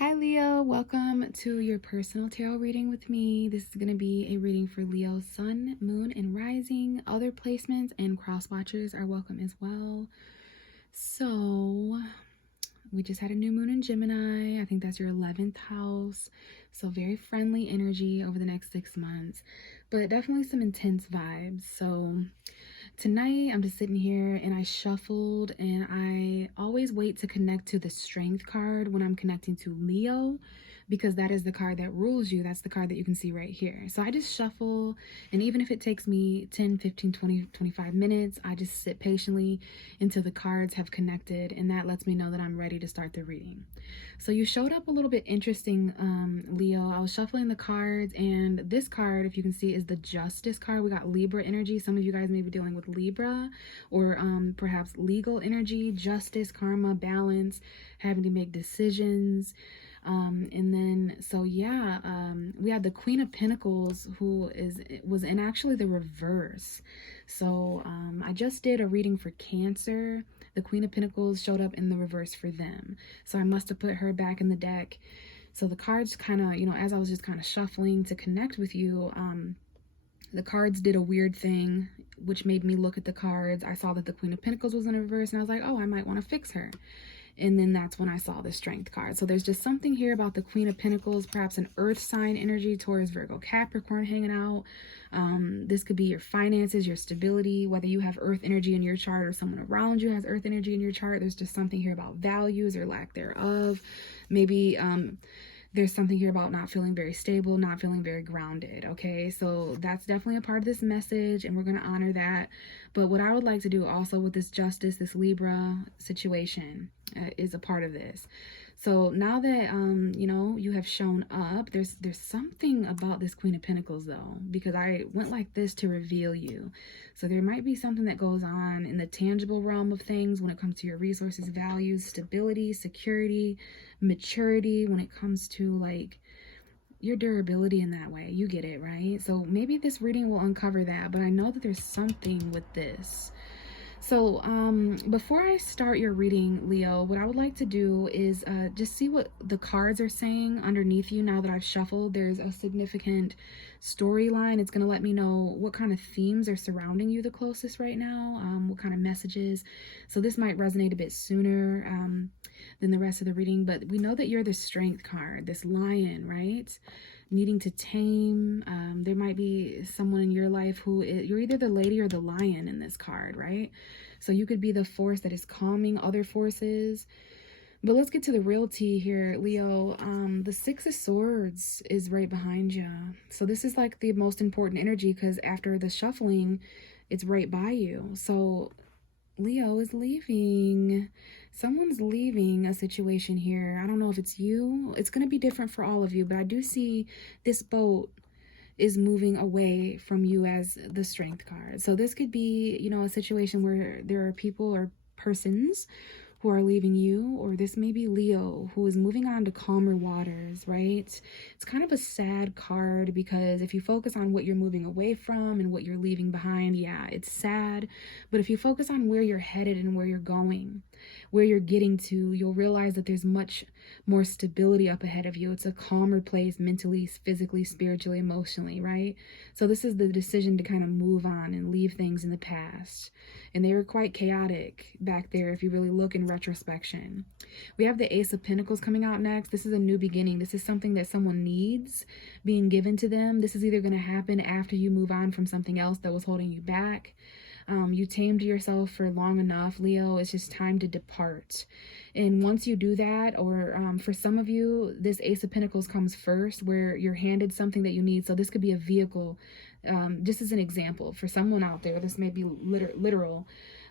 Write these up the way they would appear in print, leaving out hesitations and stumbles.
Hi Leo, welcome to your personal tarot reading with me. This is going to be a reading for Leo, Sun, Moon, and Rising. Other placements and cross watchers are welcome as well. So, we just had a new moon in Gemini. I think that's your 11th house. So very friendly energy over the next 6 months, but definitely some intense vibes. So tonight I'm just sitting here and I shuffled, and I always wait to connect to the Strength card when I'm connecting to Leo, because that is the card that rules you. That's the card that you can see right here. So I just shuffle, and even if it takes me 10, 15, 20, 25 minutes, I just sit patiently until the cards have connected, and that lets me know that I'm ready to start the reading. So you showed up a little bit interesting, Leo. I was shuffling the cards, and this card, if you can see, is the Justice card. We got Libra energy. Some of you guys may be dealing with Libra, or perhaps legal energy, justice, karma, balance, having to make decisions. And then, so yeah, we had the Queen of Pentacles, who was in actually the reverse. So I just did a reading for Cancer. The Queen of Pentacles showed up in the reverse for them. So I must have put her back in the deck. So the cards kind of, as I was just kind of shuffling to connect with you, the cards did a weird thing, which made me look at the cards. I saw that the Queen of Pentacles was in reverse, and I was like, oh, I might want to fix her. And then that's when I saw the Strength card. So there's just something here about the Queen of Pentacles, perhaps an earth sign energy, Taurus, Virgo, Capricorn hanging out. This could be your finances, your stability, whether you have earth energy in your chart or someone around you has earth energy in your chart. There's just something here about values or lack thereof. Maybe there's something here about not feeling very stable, not feeling very grounded, okay? So that's definitely a part of this message, and we're going to honor that. But what I would like to do also with this Justice, this Libra situation, is a part of this. So now that, you have shown up, there's something about this Queen of Pentacles, though, because I went like this to reveal you. So there might be something that goes on in the tangible realm of things when it comes to your resources, values, stability, security, maturity, when it comes to like your durability in that way. You get it, right? So maybe this reading will uncover that, but I know that there's something with this. So before I start your reading, Leo, what I would like to do is just see what the cards are saying underneath you. Now that I've shuffled, there's a significant storyline. It's going to let me know what kind of themes are surrounding you the closest right now, what kind of messages. So this might resonate a bit sooner than the rest of the reading, but we know that you're the Strength card, this lion, right? Needing to tame. There might be someone in your life you're either the lady or the lion in this card, right? So you could be the force that is calming other forces. But let's get to the real tea here, Leo. The Six of Swords is right behind you. So this is like the most important energy, because after the shuffling, it's right by you. So Leo is leaving. Someone's leaving a situation here. I don't know if it's you. It's going to be different for all of you, but I do see this boat is moving away from you as the Strength card. So this could be, a situation where there are people or persons who are leaving you, or this may be Leo who is moving on to calmer waters, right? It's kind of a sad card, because if you focus on what you're moving away from and what you're leaving behind, yeah, it's sad. But if you focus on where you're headed and where you're going, where you're getting to, you'll realize that there's much more stability up ahead of you. It's a calmer place mentally, physically, spiritually, emotionally, right? So this is the decision to kind of move on and leave things in the past. And they were quite chaotic back there if you really look in retrospection. We have the Ace of Pentacles coming out next. This is a new beginning. This is something that someone needs being given to them. This is either going to happen after you move on from something else that was holding you back. You tamed yourself for long enough, Leo. It's just time to depart. And once you do that, or for some of you, this Ace of Pentacles comes first, where you're handed something that you need. So this could be a vehicle, just as an example. For someone out there, this may be literal.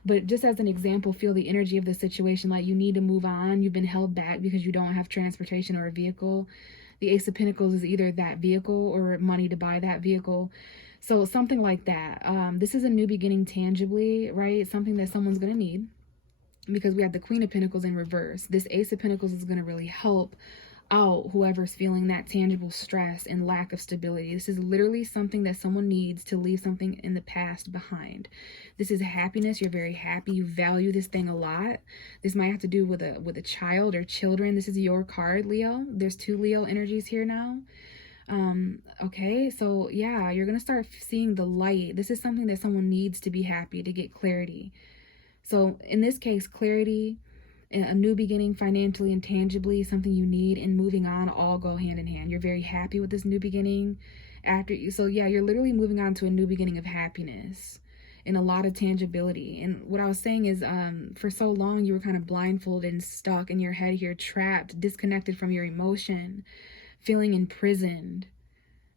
But just as an example, feel the energy of the situation, like you need to move on. You've been held back because you don't have transportation or a vehicle. The Ace of Pentacles is either that vehicle or money to buy that vehicle. So something like that. This is a new beginning tangibly, right? Something that someone's going to need, because we have the Queen of Pentacles in reverse. This Ace of Pentacles is going to really help out whoever's feeling that tangible stress and lack of stability. This is literally something that someone needs to leave something in the past behind. This is happiness. You're very happy. You value this thing a lot. This might have to do with a child or children. This is your card, Leo. There's 2 Leo energies here now. Okay, so yeah, you're gonna start seeing the light. This is something that someone needs to be happy, to get clarity. So in this case, clarity, a new beginning financially and tangibly, something you need, and moving on all go hand in hand. You're very happy with this new beginning after you. So yeah, you're literally moving on to a new beginning of happiness and a lot of tangibility. And what I was saying is, for so long you were kind of blindfolded and stuck in your head here, trapped, disconnected from your emotion, feeling imprisoned.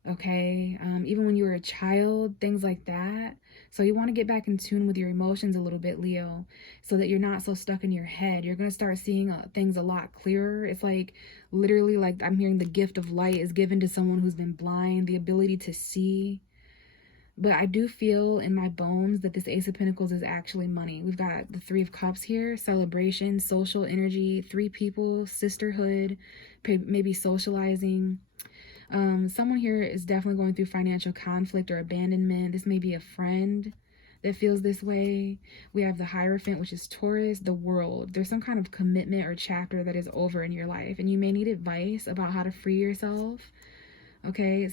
Okay, even when you were a child, things like that. So you want to get back in tune with your emotions a little bit, Leo, so that you're not so stuck in your head. You're going to start seeing things a lot clearer. It's like literally, like I'm hearing the gift of light is given to someone who's been blind, the ability to see. But I do feel in my bones that this Ace of Pentacles is actually money. We've got the 3 of Cups here, celebration, social energy, 3 people, sisterhood, maybe socializing. Someone here is definitely going through financial conflict or abandonment. This may be a friend that feels this way. We have the Hierophant, which is Taurus, the world. There's some kind of commitment or chapter that is over in your life, and you may need advice about how to free yourself. Okay,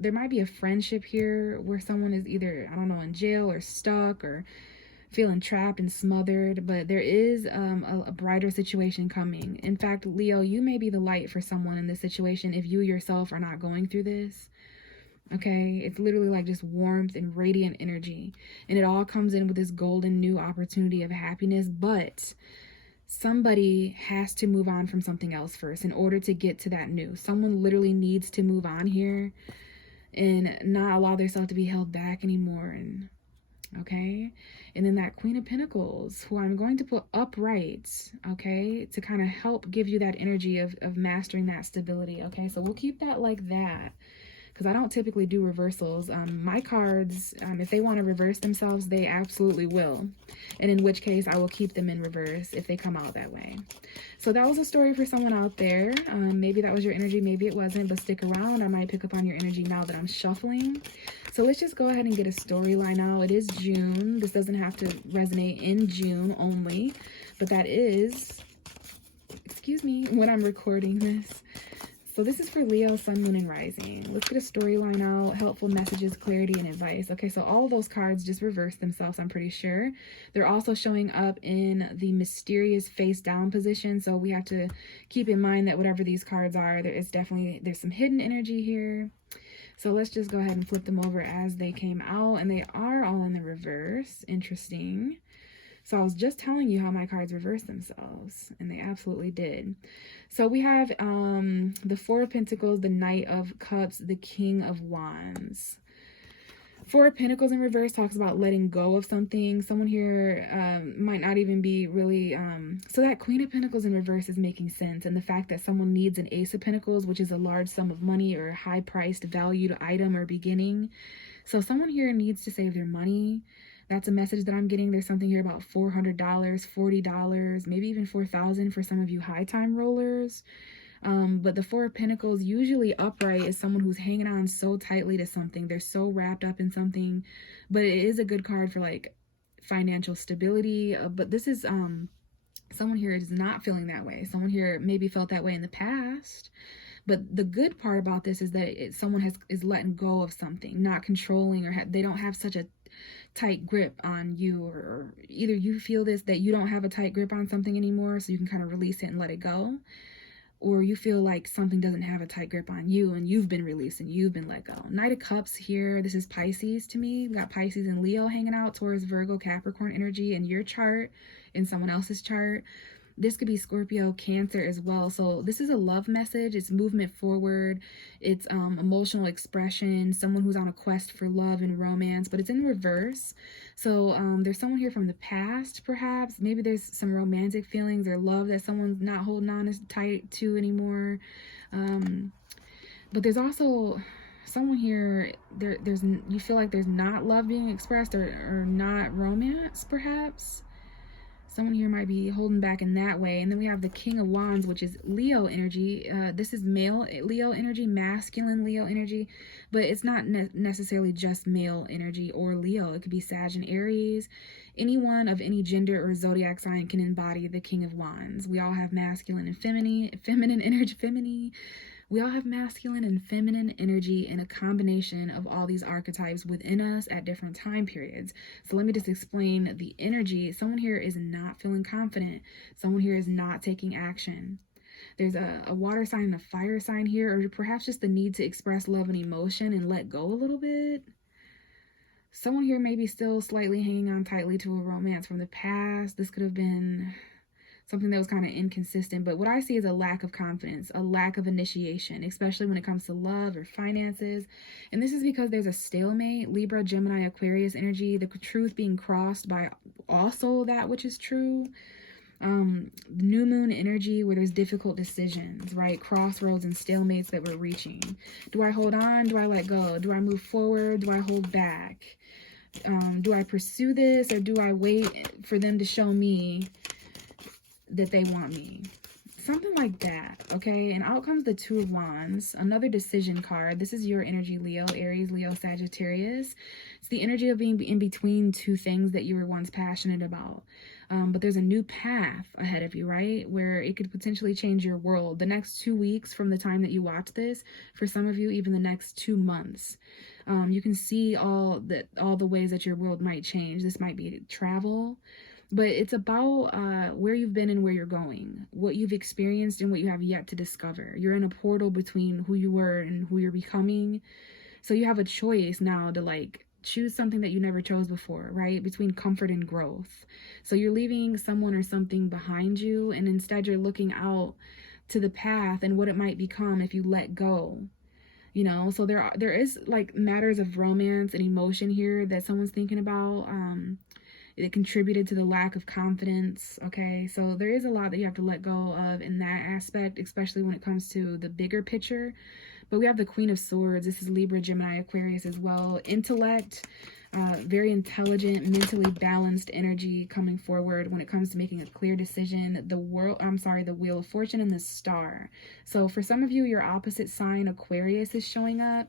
there might be a friendship here where someone is either, I don't know, in jail or stuck or feeling trapped and smothered, but there is a brighter situation coming. In fact, Leo, you may be the light for someone in this situation if you yourself are not going through this. Okay, it's literally like just warmth and radiant energy, and it all comes in with this golden new opportunity of happiness. But somebody has to move on from something else first in order to get to that new. Someone literally needs to move on here and not allow themselves to be held back anymore. And okay, and then that Queen of Pentacles, who I'm going to put upright, okay, to kind of help give you that energy of mastering that stability. Okay, so we'll keep that like that, because I don't typically do reversals. My cards, if they want to reverse themselves, they absolutely will, and in which case I will keep them in reverse if they come out that way. So that was a story for someone out there. Maybe that was your energy, maybe it wasn't, but stick around. I might pick up on your energy now that I'm shuffling. So let's just go ahead and get a storyline out. It is June. This doesn't have to resonate in June only, but that is, excuse me, when I'm recording this. So this is for Leo, Sun, Moon, and Rising. Let's get a storyline out, helpful messages, clarity, and advice. Okay, so all of those cards just reverse themselves, I'm pretty sure. They're also showing up in the mysterious face down position, so we have to keep in mind that whatever these cards are, there's some hidden energy here. So let's just go ahead and flip them over as they came out, and they are all in the reverse. Interesting. So I was just telling you how my cards reverse themselves, and they absolutely did. So we have the 4 of Pentacles, the Knight of Cups, the King of Wands. 4 of Pentacles in reverse talks about letting go of something. Someone here might not even be really... So that Queen of Pentacles in reverse is making sense. And the fact that someone needs an Ace of Pentacles, which is a large sum of money or a high-priced valued item or beginning. So someone here needs to save their money. That's a message that I'm getting. There's something here about $400, $40, maybe even $4,000 for some of you high time rollers. But the 4 of Pentacles, usually upright, is someone who's hanging on so tightly to something. They're so wrapped up in something. But it is a good card for like financial stability. But this is someone here is not feeling that way. Someone here maybe felt that way in the past. But the good part about this is that someone is letting go of something, not controlling, or they don't have such a tight grip on you, or either you feel that you don't have a tight grip on something anymore, so you can kind of release it and let it go, or you feel like something doesn't have a tight grip on you and you've been released and you've been let go. Knight of Cups here, this is Pisces to me. We got Pisces and Leo hanging out, Taurus, Virgo, Capricorn energy in your chart, in someone else's chart. This could be Scorpio, Cancer as well. So this is a love message. It's movement forward. It's emotional expression. Someone who's on a quest for love and romance, but it's in reverse. So there's someone here from the past, perhaps. Maybe there's some romantic feelings or love that someone's not holding on as tight to anymore. But there's also someone here, you feel like there's not love being expressed or not romance, perhaps. Someone here might be holding back in that way. And then we have the King of Wands, which is Leo energy. This is male Leo energy, masculine Leo energy, but it's not necessarily just male energy or Leo. It could be Sag and Aries. Anyone of any gender or zodiac sign can embody the King of Wands. We all have masculine and feminine energy, We all have masculine and feminine energy and a combination of all these archetypes within us at different time periods. So let me just explain the energy. Someone here is not feeling confident. Someone here is not taking action. There's a water sign and a fire sign here, or perhaps just the need to express love and emotion and let go a little bit. Someone here may be still slightly hanging on tightly to a romance from the past. This could have been something that was kind of inconsistent, but what I see is a lack of confidence, a lack of initiation, especially when it comes to love or finances. And this is because there's a stalemate, Libra, Gemini, Aquarius energy, the truth being crossed by also that which is true. New moon energy where there's difficult decisions, right? Crossroads and stalemates that we're reaching. Do I hold on? Do I let go? Do I move forward? Do I hold back? Do I pursue this, or do I wait for them to show me that they want me? Something like that, okay? And out comes the Two of Wands, another decision card. This is your energy, Leo, Aries, Leo, Sagittarius. It's the energy of being in between two things that you were once passionate about. But there's a new path ahead of you, right? Where it could potentially change your world. The next 2 weeks from the time that you watch this, for some of you, even the next 2 months. You can see all the ways that your world might change. This might be travel, but it's about where you've been and where you're going, what you've experienced and what you have yet to discover. You're in a portal between who you were and who you're becoming. So you have a choice now to like choose something that you never chose before, right? Between comfort and growth. So you're leaving someone or something behind you, and instead you're looking out to the path and what it might become if you let go. You know, so there is like matters of romance and emotion here that someone's thinking about. It contributed to the lack of confidence, okay? So there is a lot that you have to let go of in that aspect, especially when it comes to the bigger picture. But we have the Queen of Swords. This is Libra, Gemini, Aquarius as well. Intellect, very intelligent, mentally balanced energy coming forward when it comes to making a clear decision. The Wheel of Fortune and the Star. So for some of you, your opposite sign, Aquarius, is showing up.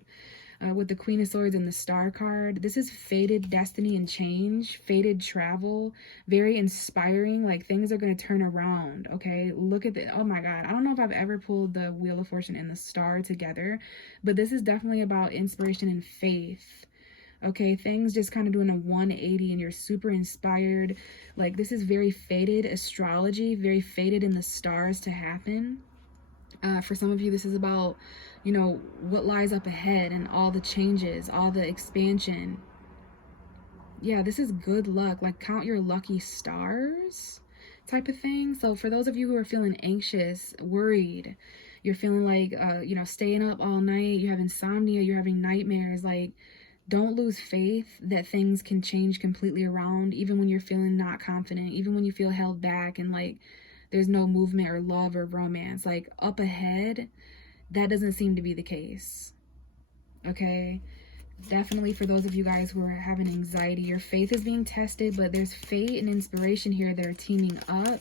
With the Queen of Swords and the Star card. This is fated destiny and change, fated travel, very inspiring, like things are going to turn around, okay? Look at the, oh my God, I don't know if I've ever pulled the Wheel of Fortune and the Star together, but this is definitely about inspiration and faith, okay? Things just kind of doing a 180 and you're super inspired. Like this is very fated astrology, very fated in the stars to happen. For some of you, this is about, you know, what lies up ahead and all the changes, all the expansion. Yeah, this is good luck, like count your lucky stars type of thing. So for those of you who are feeling anxious, worried, you're feeling like, you know, staying up all night, you have insomnia, you're having nightmares, like don't lose faith that things can change completely around, even when you're feeling not confident, even when you feel held back and like there's no movement or love or romance. Like up ahead, that doesn't seem to be the case, okay? Definitely for those of you guys who are having anxiety, your faith is being tested, but there's fate and inspiration here that are teaming up.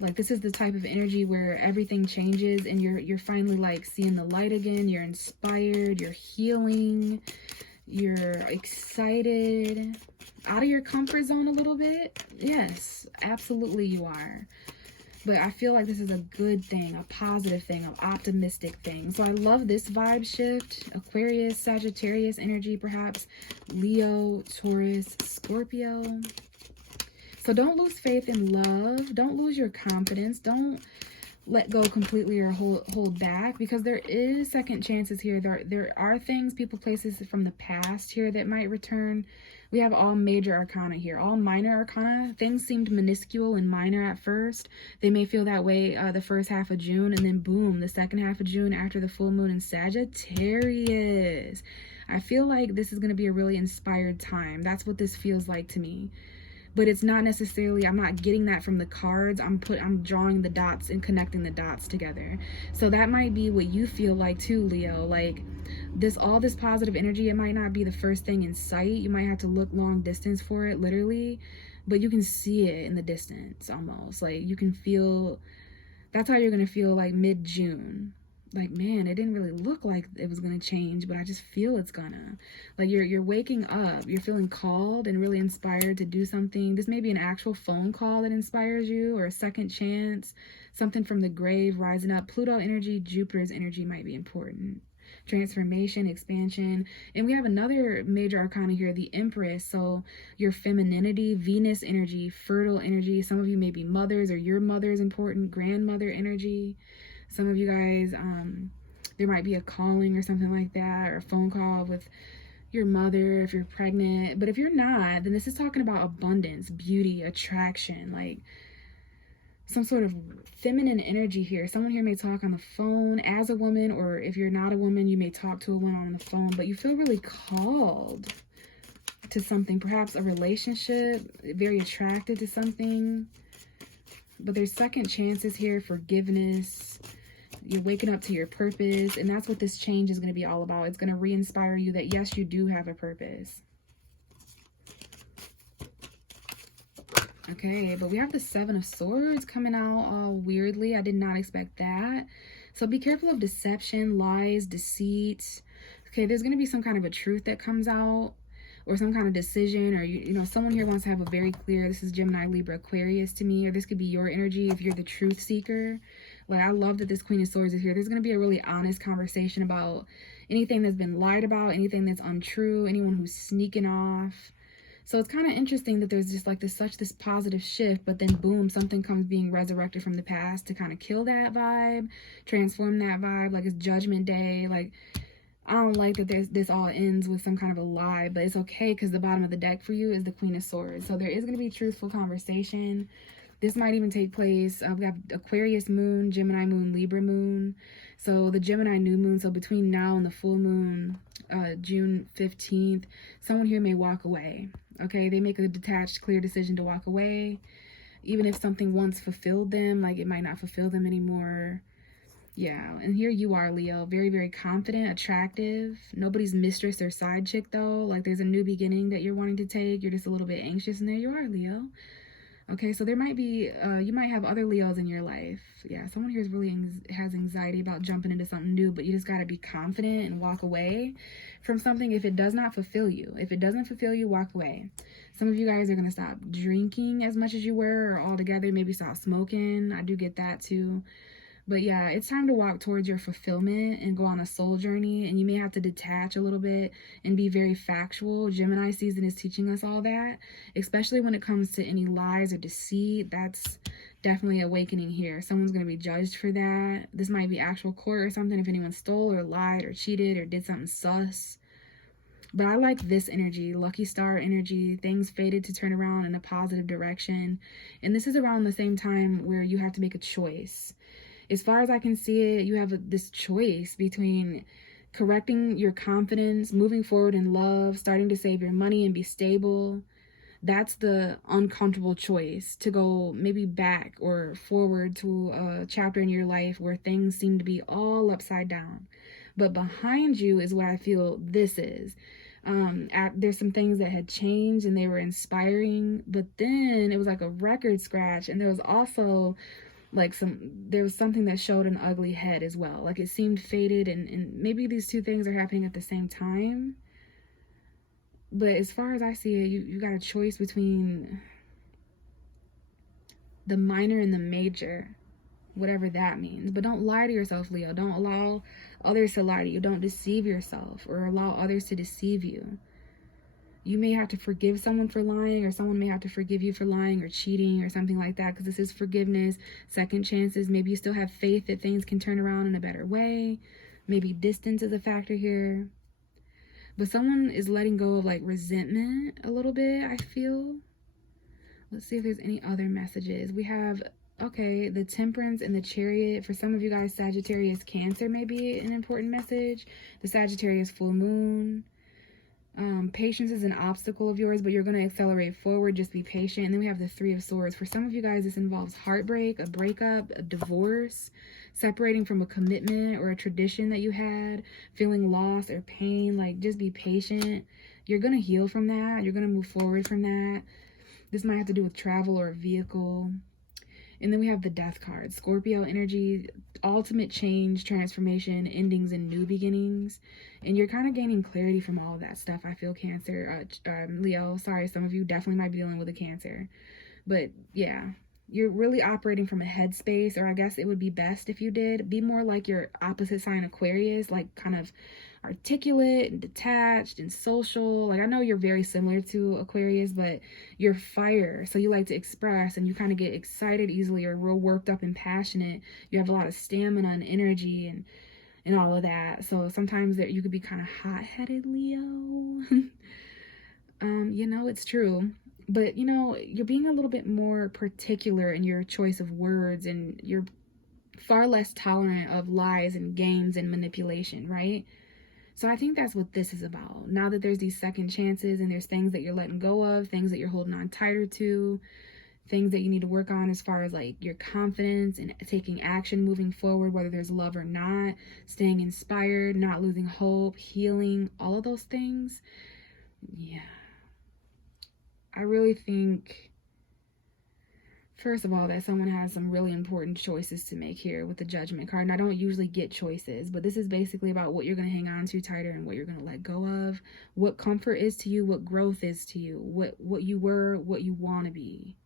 Like this is the type of energy where everything changes and you're finally like seeing the light again. You're inspired, you're healing, you're excited, out of your comfort zone a little bit. Yes, absolutely you are. But I feel like this is a good thing, a positive thing, an optimistic thing. So I love this vibe shift. Aquarius, Sagittarius energy, perhaps Leo, Taurus, Scorpio. So don't lose faith in love. Don't lose your confidence. Don't let go completely or hold back, because there is second chances here. There are things, people, places from the past here that might return. We have all major arcana here, all minor arcana. Things seemed minuscule and minor at first. They may feel that way the first half of June, and then boom, the second half of June after the full moon in Sagittarius. I feel like this is going to be a really inspired time. That's what this feels like to me. But it's not necessarily, I'm not getting that from the cards. I'm drawing the dots and connecting the dots together. So that might be what you feel like too, Leo. Like all this positive energy, it might not be the first thing in sight. You might have to look long distance for it, literally. but you can see it in the distance almost. Like you can feel, that's how you're going to feel like mid-June. Like, man, it didn't really look like it was going to change, but I just feel it's gonna. Like you're waking up, you're feeling called and really inspired to do something. This may be an actual phone call that inspires you, or a second chance, something from the grave rising up. Pluto energy, Jupiter's energy might be important. Transformation, expansion. And we have another major arcana here, the Empress. So your femininity, Venus energy, fertile energy. Some of you may be mothers, or your mother is important. Grandmother energy. Some of you guys, there might be a calling or something like that, or a phone call with your mother if you're pregnant. But if you're not, then this is talking about abundance, beauty, attraction, like some sort of feminine energy here. Someone here may talk on the phone as a woman, or if you're not a woman, you may talk to a woman on the phone, but you feel really called to something, perhaps a relationship, very attracted to something. But there's second chances here, forgiveness. You're waking up to your purpose, and that's what this change is going to be all about. It's going to re-inspire you that yes, you do have a purpose. Okay, but we have the Seven of Swords coming out all weirdly. I did not expect that. So be careful of deception, lies, deceit. Okay, there's going to be some kind of a truth that comes out, or some kind of decision, or you know, someone here wants to have a very clear, this is Gemini, Libra, Aquarius to me, or this could be your energy if you're the truth seeker. Like, I love that this Queen of Swords is here. There's going to be a really honest conversation about anything that's been lied about, anything that's untrue, anyone who's sneaking off. So it's kind of interesting that there's just like this positive shift, but then boom, something comes being resurrected from the past to kind of kill that vibe, transform that vibe. Like, it's Judgment Day. Like, I don't like that this all ends with some kind of a lie, but it's okay because the bottom of the deck for you is the Queen of Swords. So there is going to be truthful conversation. This might even take place. We have Aquarius moon, Gemini moon, Libra moon. So the Gemini new moon. So between now and the full moon, June 15th, someone here may walk away. Okay, they make a detached, clear decision to walk away. Even if something once fulfilled them, like it might not fulfill them anymore. Yeah, and here you are, Leo. Very, very confident, attractive. Nobody's mistress or side chick, though. Like, there's a new beginning that you're wanting to take. You're just a little bit anxious, and there you are, Leo. Okay, so there might be, you might have other Leos in your life. Yeah, someone here is really has anxiety about jumping into something new, but you just got to be confident and walk away from something if it does not fulfill you. If it doesn't fulfill you, walk away. Some of you guys are going to stop drinking as much as you were, or altogether, maybe stop smoking. I do get that too. But yeah, it's time to walk towards your fulfillment and go on a soul journey. And you may have to detach a little bit and be very factual. Gemini season is teaching us all that, especially when it comes to any lies or deceit. That's definitely awakening here. Someone's going to be judged for that. This might be actual court or something if anyone stole or lied or cheated or did something sus. But I like this energy, lucky star energy, things fated to turn around in a positive direction. And this is around the same time where you have to make a choice. As far as I can see it, you have this choice between correcting your confidence, moving forward in love, starting to save your money and be stable. That's the uncomfortable choice, to go maybe back or forward to a chapter in your life where things seem to be all upside down. But behind you is what I feel this is. There's some things that had changed and they were inspiring, but then it was like a record scratch, and there was also like there was something that showed an ugly head as well. Like, it seemed faded, and maybe these two things are happening at the same time. But as far as I see it, you got a choice between the minor and the major, whatever that means. But don't lie to yourself, Leo. Don't allow others to lie to you. Don't deceive yourself or allow others to deceive you. You may have to forgive someone for lying, or someone may have to forgive you for lying or cheating or something like that, because this is forgiveness, second chances. Maybe you still have faith that things can turn around in a better way. Maybe distance is a factor here. But someone is letting go of like resentment a little bit, I feel. Let's see if there's any other messages. We have, okay, the Temperance and the Chariot. For some of you guys, Sagittarius, Cancer may be an important message. The Sagittarius full moon. Patience is an obstacle of yours, but you're going to accelerate forward. Just be patient. And then we have the Three of Swords. For some of you guys, this involves heartbreak, a breakup, a divorce, separating from a commitment or a tradition that you had, feeling loss or pain. Like, just be patient. You're going to heal from that. You're going to move forward from that. This might have to do with travel or a vehicle. And then we have the Death card. Scorpio energy, ultimate change, transformation, endings, and new beginnings. And you're kind of gaining clarity from all of that stuff. I feel Cancer, Leo. Sorry, some of you definitely might be dealing with a Cancer. But yeah, you're really operating from a headspace, or I guess it would be best if you did. Be more like your opposite sign Aquarius, like kind of articulate and detached and social. Like, I know you're very similar to Aquarius, but you're fire, so you like to express and you kind of get excited easily or real worked up and passionate. You have a lot of stamina and energy and all of that. So sometimes that you could be kind of hot-headed, Leo. You know, it's true. But, you know, you're being a little bit more particular in your choice of words, and you're far less tolerant of lies and games and manipulation, right? So I think that's what this is about. Now that there's these second chances and there's things that you're letting go of, things that you're holding on tighter to, things that you need to work on as far as like your confidence and taking action moving forward, whether there's love or not, staying inspired, not losing hope, healing, all of those things. Yeah. I really think, first of all, that someone has some really important choices to make here with the Judgment card. And I don't usually get choices, but this is basically about what you're going to hang on to tighter and what you're going to let go of, what comfort is to you, what growth is to you, what you were, what you want to be.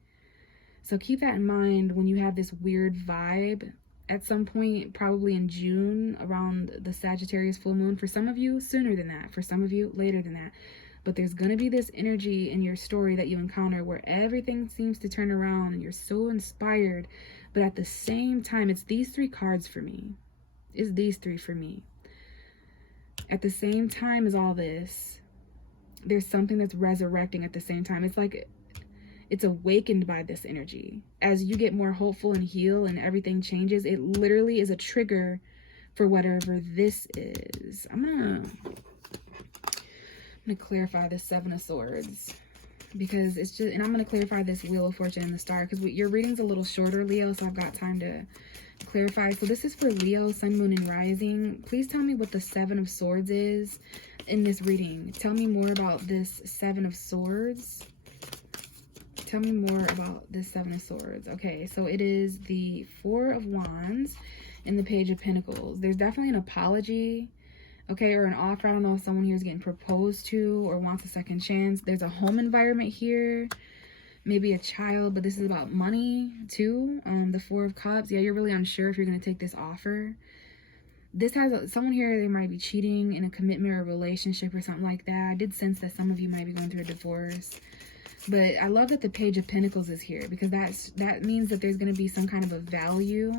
So keep that in mind when you have this weird vibe at some point, probably in June, around the Sagittarius full moon. For some of you, sooner than that. For some of you, later than that. But there's going to be this energy in your story that you encounter where everything seems to turn around and you're so inspired. But at the same time, it's these three cards for me. It's these three for me. At the same time as all this, there's something that's resurrecting at the same time. It's like it's awakened by this energy. As you get more hopeful and heal and everything changes, it literally is a trigger for whatever this is. I'm gonna clarify the Seven of Swords, because it's just, and I'm gonna clarify this Wheel of Fortune and the Star, because your reading's a little shorter, Leo, so I've got time to clarify. So this is for Leo, Sun, Moon, and Rising. Please tell me what the Seven of Swords is in this reading. Tell me more about this Seven of Swords. Tell me more about this Seven of Swords. Okay, so it is the Four of Wands and the Page of Pentacles. There's definitely an apology, okay, or an offer. I don't know if someone here is getting proposed to or wants a second chance. There's a home environment here, maybe a child, but this is about money too. The Four of Cups. Yeah, you're really unsure if you're going to take this offer. This has someone here, they might be cheating in a commitment or a relationship or something like that. I did sense that some of you might be going through a divorce. But I love that the Page of Pentacles is here, because that means that there's going to be some kind of a value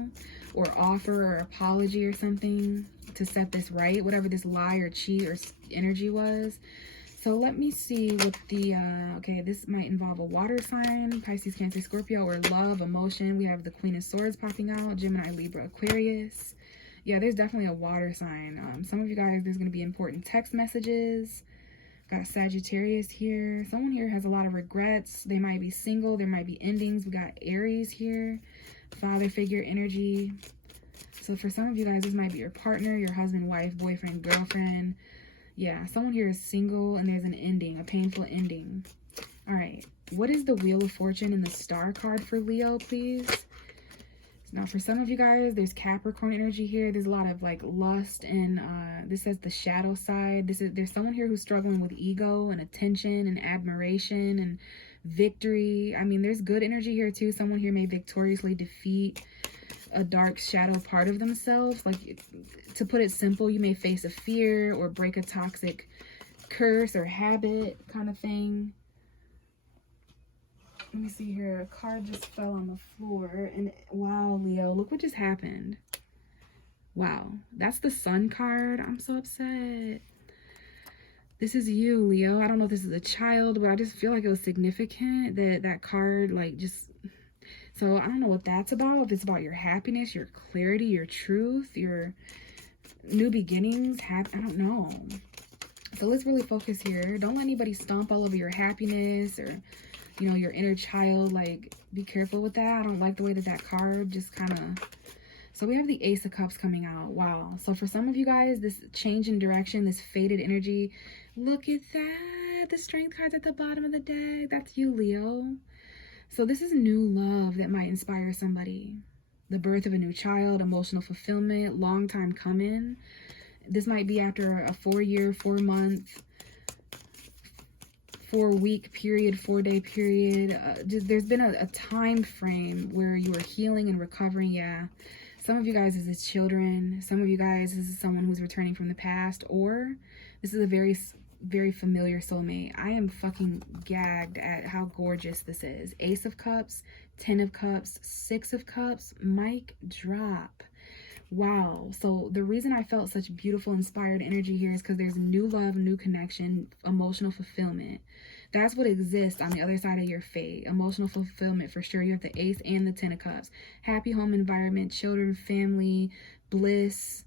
or offer or apology or something to set this right, whatever this lie or cheat or energy was. So let me see what the, okay, this might involve a water sign, Pisces, Cancer, Scorpio, or love, emotion. We have the Queen of Swords popping out, Gemini, Libra, Aquarius. Yeah, there's definitely a water sign. Some of you guys, there's going to be important text messages. Got Sagittarius here. Someone here has a lot of regrets. They might be single. There might be endings. We got Aries here. Father figure energy. So for some of you guys, this might be your partner, your husband, wife, boyfriend, girlfriend. Yeah, someone here is single and there's an ending, a painful ending. All right. What is the Wheel of Fortune and the Star card for Leo, please? Now, for some of you guys, there's Capricorn energy here. There's a lot of like lust, and this says the shadow side. There's someone here who's struggling with ego and attention and admiration and victory. I mean, there's good energy here too. Someone here may victoriously defeat a dark shadow part of themselves. Like, to put it simple, you may face a fear or break a toxic curse or habit kind of thing. Let me see here. A card just fell on the floor. And wow, Leo, look what just happened. Wow. That's the Sun card. I'm so upset. This is you, Leo. I don't know if this is a child, but I just feel like it was significant that that card, like, just... So I don't know what that's about. If it's about your happiness, your clarity, your truth, your new beginnings. I don't know. So let's really focus here. Don't let anybody stomp all over your happiness or... you know, your inner child. Like, be careful with that. I don't like the way that that card just kind of... So we have the Ace of Cups coming out. Wow. So for some of you guys, this change in direction, this faded energy, look at that. The Strength card's at the bottom of the deck. That's you, Leo. So this is new love that might inspire somebody. The birth of a new child, emotional fulfillment, long time coming. This might be after a 4-year, 4-month, 4-week period, 4-day period. There's been a time frame where you are healing and recovering. Yeah. Some of you guys, this is children. Some of you guys, this is someone who's returning from the past. Or this is a very familiar soulmate. I am fucking gagged at how gorgeous this is. Ace of Cups, 10 of Cups, 6 of Cups. Mic drop. Wow. So the reason I felt such beautiful, inspired energy here is because there's new love, new connection, emotional fulfillment. That's what exists on the other side of your fate. Emotional fulfillment for sure. You have the Ace and the 10 of Cups. Happy home environment, children, family, bliss.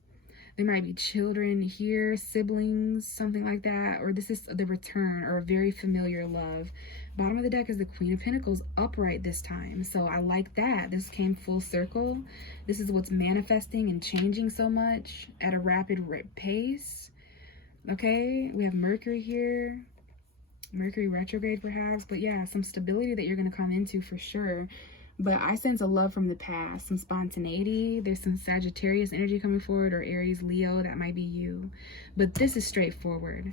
There might be children here, siblings, something like that. Or this is the return or a very familiar love. Bottom of the deck is the Queen of Pentacles upright this time. So I like that. This came full circle. This is what's manifesting and changing so much at a rapid pace. Okay, we have Mercury here. Mercury retrograde perhaps. But yeah, some stability that you're going to come into for sure. But I sense a love from the past, some spontaneity. There's some Sagittarius energy coming forward, or Aries, Leo. That might be you. But this is straightforward.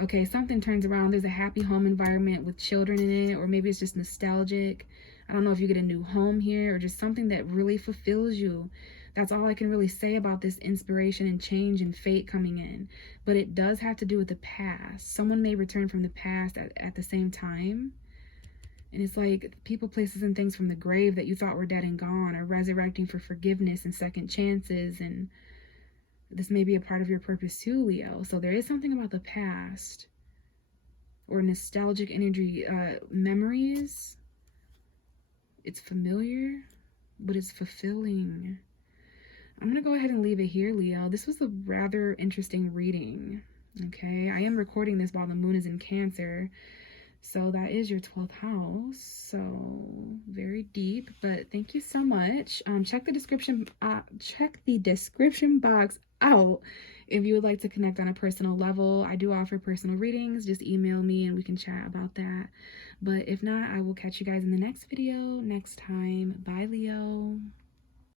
Okay, something turns around. There's a happy home environment with children in it, or maybe it's just nostalgic. I don't know if you get a new home here, or just something that really fulfills you. That's all I can really say about this inspiration and change and fate coming in. But it does have to do with the past. Someone may return from the past at the same time. And it's like people, places, and things from the grave that you thought were dead and gone are resurrecting for forgiveness and second chances. And this may be a part of your purpose too, Leo. So there is something about the past or nostalgic energy, memories. It's familiar, but it's fulfilling. I'm going to go ahead and leave it here, Leo. This was a rather interesting reading. Okay, I am recording this while the moon is in Cancer. So that is your 12th house. So very deep, but thank you so much. Check the description box out if you would like to connect on a personal level. I do offer personal readings. Just email me and we can chat about that. But if not, I will catch you guys in the next video next time. Bye, Leo.